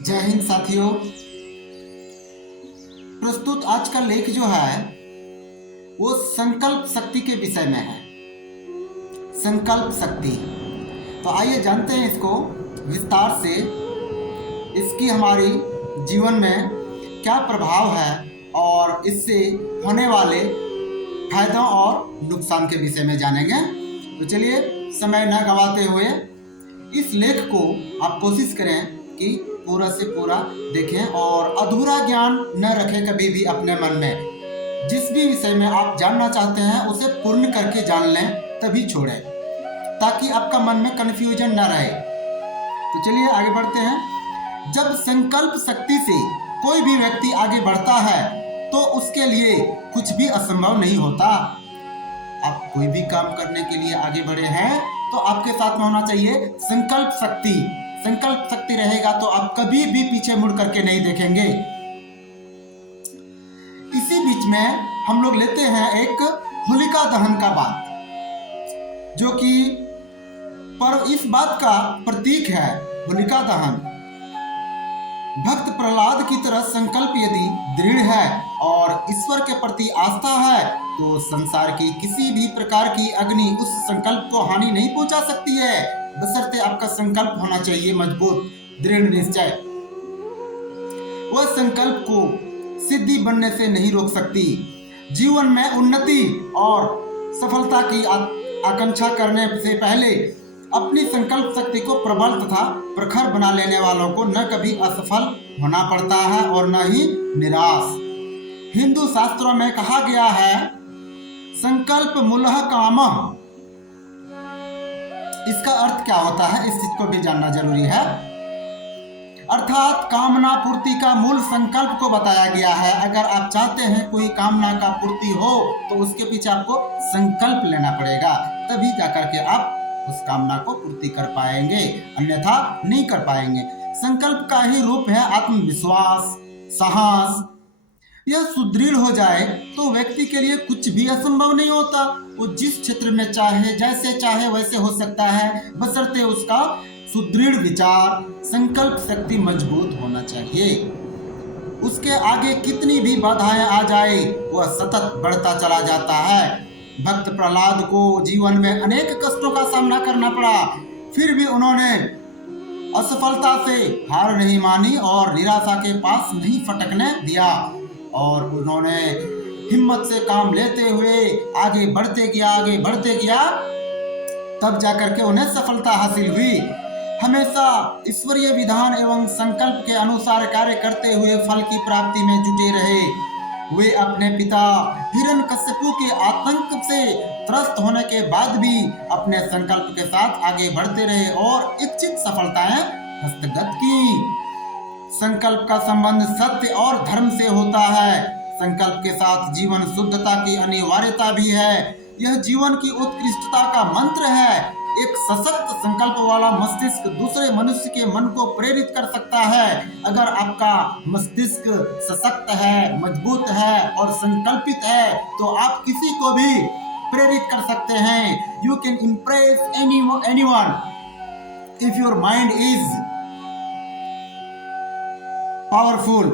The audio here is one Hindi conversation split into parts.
जय हिंद साथियों। प्रस्तुत आज का लेख जो है वो संकल्प शक्ति के विषय में है। संकल्प शक्ति, तो आइए जानते हैं इसको विस्तार से। इसकी हमारी जीवन में क्या प्रभाव है और इससे होने वाले फायदों और नुकसान के विषय में जानेंगे। तो चलिए समय न गंवाते हुए इस लेख को आप कोशिश करें कि पूरा से पूरा देखें और अधूरा ज्ञान न रखें कभी भी अपने मन में। जिस भी विषय में आप जानना चाहते हैं उसे पूर्ण करके जान लें, तभी छोड़ें, ताकि आपका मन में कन्फ्यूजन न रहे। तो चलिए आगे बढ़ते हैं। जब संकल्प शक्ति से कोई भी व्यक्ति आगे बढ़ता है तो उसके लिए कुछ भी असंभव नहीं होता। आप कोई भी काम करने के लिए आगे बढ़े हैं तो आपके साथ में होना चाहिए संकल्प शक्ति। संकल्प शक्ति रहेगा तो आप कभी भी पीछे मुड़ करके नहीं देखेंगे। इसी बीच में हम लोग लेते हैं एक होलिका दहन का बात, जो कि पर इस बात का प्रतीक है। होलिका दहन भक्त प्रहलाद की तरह संकल्प यदि दृढ़ है और ईश्वर के प्रति आस्था है तो संसार की किसी भी प्रकार की अग्नि उस संकल्प को हानि नहीं पहुंचा सकती है, बशर्ते आपका संकल्प होना चाहिए मजबूत, दृढ़ निश्चय। वह संकल्प को सिद्धि बनने से नहीं रोक सकती। जीवन में उन्नति और सफलता की आकांक्षा करने से पहले अपनी संकल्प शक्ति को प्रबल तथा प्रखर बना लेने वालों को न कभी असफल होना पड़ता है और न ही निराश। हिंदू शास्त्रों में कहा गया है, संकल्प मूलः कामः। इसका अर्थ क्या होता है, इस चीज को भी जानना जरूरी है। अर्थात कामना पूर्ति का मूल संकल्प को बताया गया है। अगर आप चाहते हैं कोई कामना का पूर्ति हो तो उसके पीछे आपको संकल्प लेना पड़ेगा, तभी जाकर के आप उस कामना को पूर्ति कर पाएंगे, अन्यथा नहीं कर पाएंगे। संकल्प का ही रूप है आत्मविश्वास, साहस। यह सुदृढ़ हो जाए तो व्यक्ति के लिए कुछ भी असंभव नहीं होता। वो जिस क्षेत्र में चाहे, जैसे चाहे वैसे हो सकता है, बशर्ते उसका सुदृढ़ विचार, संकल्प शक्ति मजबूत होना चाहिए। उसके आगे कितनी भी बाधाएं आ जाए वह सतत बढ़ता चला जाता है। भक्त प्रहलाद को जीवन में अनेक कष्टों का सामना करना पड़ा, फिर भी उन्होंने असफलता से हार नहीं मानी और निराशा के पास नहीं फटकने दिया, और उन्होंने हिम्मत से काम लेते हुए आगे बढ़ते गया, तब जाकर के उन्हें सफलता हासिल हुई। हमेशा ईश्वरीय विधान एवं संकल्प के अनुसार कार्य करते हुए फल की प्राप्ति में जुटे रहे। वे अपने पिता हिरण्यकश्यपु के आतंक से त्रस्त होने के बाद भी अपने संकल्प के साथ आगे बढ़ते रहे और इच्छित सफलताएं हस्तगत की। संकल्प का संबंध सत्य और धर्म से होता है। संकल्प के साथ जीवन शुद्धता की अनिवार्यता भी है। यह जीवन की उत्कृष्टता का मंत्र है। एक सशक्त संकल्प वाला मस्तिष्क दूसरे मनुष्य के मन को प्रेरित कर सकता है। अगर आपका मस्तिष्क सशक्त है, मजबूत है और संकल्पित है तो आप किसी को भी प्रेरित कर सकते हैं। You can impress anyone if your mind is powerful.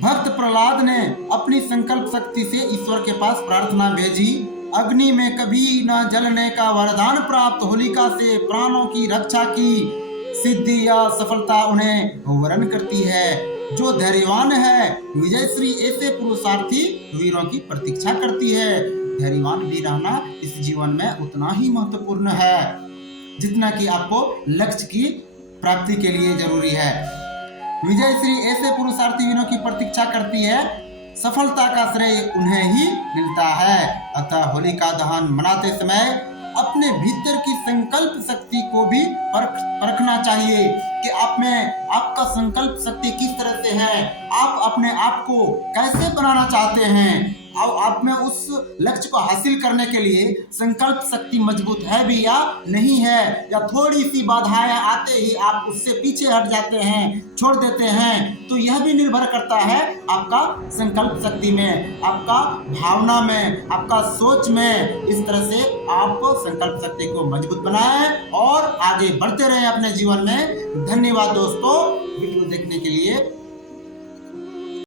भक्त प्रहलाद ने अपनी संकल्प शक्ति से ईश्वर के पास प्रार्थना भेजी। अग्नि में कभी न जलने का वरदान प्राप्त होलिका से प्राणों की रक्षा की सिद्धि या सफलता उन्हें वरण करती है। जो धैर्यवान है विजयश्री ऐसे पुरुषार्थी वीरों की प्रतीक्षा करती है। धैर्यवान भी रहना इस जीवन में उतना ही महत्वपूर्ण है जितना कि आपको लक्ष्य की प्राप्ति के लिए जरूरी है। विजयश्री ऐसे पुरुषार्थी वीरों की प्रतीक्षा करती है, सफलता का श्रेय उन्हें ही मिलता है। अतः होलिका दहन मनाते समय अपने भीतर की संकल्प शक्ति को भी परखना चाहिए कि आप में आपका संकल्प शक्ति किस तरह से है, आप अपने आप को कैसे बनाना चाहते हैं, और आप में उस लक्ष्य को हासिल करने के लिए संकल्प शक्ति मजबूत है भी या नहीं है, या थोड़ी सी बाधाएं आते ही आप उससे पीछे हट जाते हैं, छोड़ देते हैं। तो यह भी निर्भर करता है आपका संकल्प शक्ति में, आपका भावना में, आपका सोच में। इस तरह से आप संकल्प शक्ति को मजबूत बनाएं और आगे बढ़ते रहें अपने जीवन में। धन्यवाद दोस्तों। वीडियो देखने के लिए